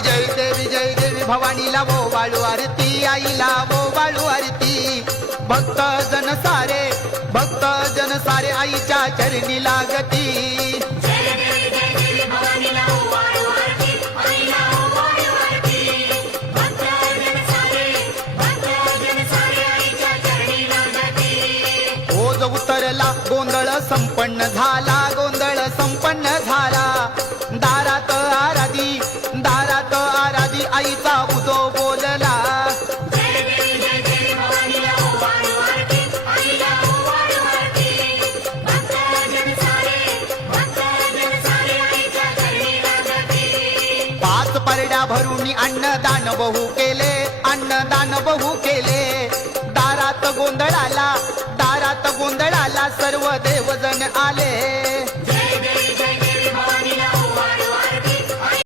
जय देवी भवानीला वो वाळू आरती आईला वो वाळू आरती भक्त जन सारे आईच्या चरणी लागती ओज उतरला गोंधळ संपन्न झाला दारात आराधी आईचा उदो बोलला पाच परड्या भरून अन्नदान बहु केले दारात गोंधळाला सर्व देवजन आले